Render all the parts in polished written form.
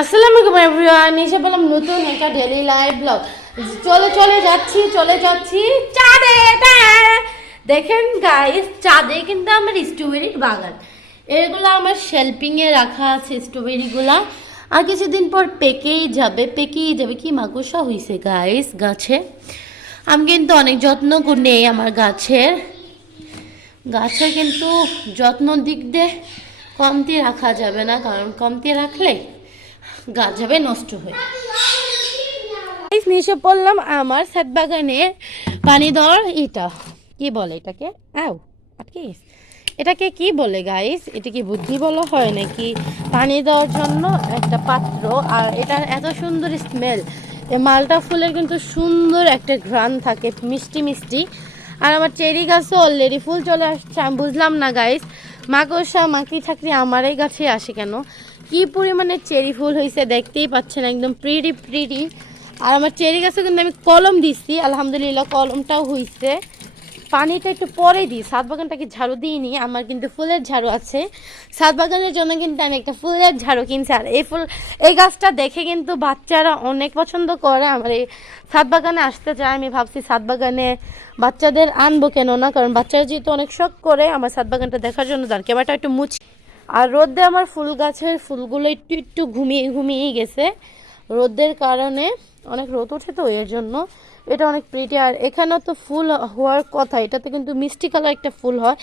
আসসালামু আলাইকুম এভরিওয়ান, এসে বললাম নতুন একটা ডেইলি লাইভ ব্লগ। চলে যাচ্ছি চাঁদে। দেখেন গাইস, চাঁদে কিন্তু আমার স্ট্রবেরির বাগান। এগুলো আমার শেলপিংয়ে রাখা আছে স্ট্রবেরিগুলা। আর কিছুদিন পর পেকেই যাবে কি মাকড়সা হয়েছে গাইস গাছে। আমি কিন্তু অনেক যত্ন নেই আমার গাছের কিন্তু যত্ন দিক দিয়ে কমতি রাখা যাবে না, কারণ কমতি রাখলে গাছ যাবে নষ্ট হয়ে। নিচে পড়লাম আমার ছাদ বাগানে পানি দেওয়ার এটা কি বলে, এটাকে কি বলে গাইস? এটা কি বুদ্ধি বলা হয় নাকি পানি দেওয়ার জন্য একটা পাত্র? আর এটার এত সুন্দর স্মেল, এই মালটা ফুলের কিন্তু সুন্দর একটা ঘ্রাণ থাকে, মিষ্টি মিষ্টি। আর আমার চেরি গাছও অলরেডি ফুল চলে আসছে। আমি বুঝলাম না গাইস, মাকড়সা মাকড়ি ঠাকরি আমার এই গাছে আসে কেন? কি পরিমাণে চেরি ফুল হয়েছে দেখতেই পাচ্ছেন, একদম প্রিটি। আর আমার চেরি গাছে কিন্তু আমি কলম দিচ্ছি, আলহামদুলিল্লাহ কলমটাও হয়েছে। পানিটা একটু পরে দিই, ছাদ বাগানটাকে ঝাড়ু দিইনি, আমার কিন্তু ফুলের ঝাড়ু আছে। ছাদ বাগানের জন্য কিন্তু আমি একটা ফুলের ঝাড়ু কিনছি। আর এই গাছটা দেখে কিন্তু বাচ্চারা অনেক পছন্দ করে, আমার এই ছাদ বাগানে আসতে চায়। আমি ভাবছি ছাদ বাগানে বাচ্চাদের আনবো কেন না, কারণ বাচ্চারা যেহেতু অনেক শখ করে আমার ছাদ বাগানটা দেখার জন্য। তার ক্যামেরাটা একটু মুছি। আর রোদে আমার ফুল গাছের ফুলগুলো একটু ঘুমিয়ে গেছে রোদের কারণে, অনেক রোদ ওঠে তো এর জন্য। এটা অনেক প্রিটি। আর এখানেও তো ফুল হওয়ার কথা, এটাতে কিন্তু মিষ্টি কালার একটা ফুল হয়।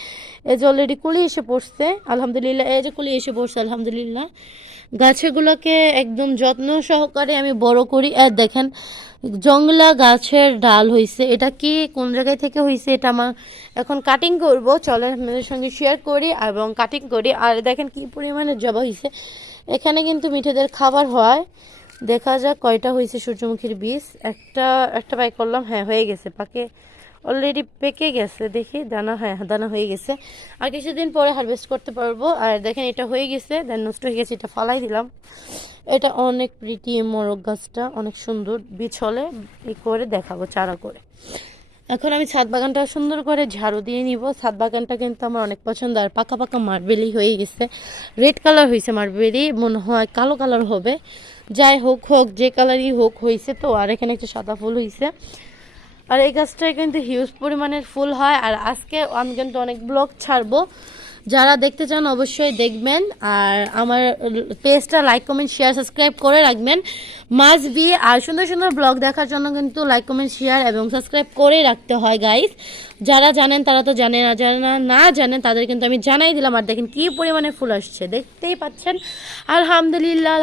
এই যে অলরেডি কুলি এসে পড়ছে আলহামদুলিল্লাহ, এই যে কুলি এসে পড়ছে আলহামদুলিল্লাহ। গাছগুলোকে একদম যত্ন সহকারে আমি বড় করি। আর দেখেন জংলা গাছের ডাল হয়েছে, এটা কি কোন জায়গায় থেকে হয়েছে এটা আমার এখন কাটিং করব। চলেন আপনাদের সঙ্গে শেয়ার করি এবং কাটিং করি। আর দেখেন কি পরিমাণে জবা হয়েছে। এখানে কিন্তু মিঠেদের খাবার হয়। দেখা যাক কয়টা হয়েছে সূর্যমুখীর বীজ। একটা বাই করলাম, হ্যাঁ হয়ে গেছে, অলরেডি পেকে গেছে। দেখি দানা, হ্যাঁ দানা হয়ে গেছে। আর কিছুদিন পরে হারভেস্ট করতে পারবো। আর দেখেন এটা হয়ে গেছে, দেন নষ্ট হয়ে গেছে, এটা ফালাই দিলাম। এটা অনেক প্রিটি, মোরগ গাছটা অনেক সুন্দর। বীজ হলে এই করে দেখাবো চারা করে। এখন আমি ছাদ বাগানটা সুন্দর করে ঝাড়ু দিয়ে নিব। ছাদ বাগানটা কিন্তু আমার অনেক পছন্দ। আর পাকা মার্বেলি হয়ে গেছে, রেড কালার হয়েছে মার্বেলি, মনে হয় কালো কালার হবে। যাই হোক যে কালারই হোক হয়েছে তো। আর এখানে একটা সাদা ফুল হয়েছে। আর এই গাছটায় কিন্তু হিউজ পরিমাণের ফুল হয়। আর আজকে আমি কিন্তু অনেক ব্লগ ছাড়বো, যারা দেখতে চান অবশ্যই দেখবেন। আর আমার পেজটা লাইক কমেন্ট শেয়ার সাবস্ক্রাইব করে রাখবেন, মাস্ট বি। আর সুন্দর সুন্দর ব্লগ দেখার জন্য কিন্তু লাইক কমেন্ট শেয়ার এবং সাবস্ক্রাইব করে রাখতে হয় গাইস। যারা জানেন তারা তো জানেন, আর যারা না জানেন তাদের কিন্তু আমি জানাই দিলাম। আর দেখেন কি পরিমাণে ফুল আসছে, দেখতেই পাচ্ছেন আলহামদুলিল্লাহ।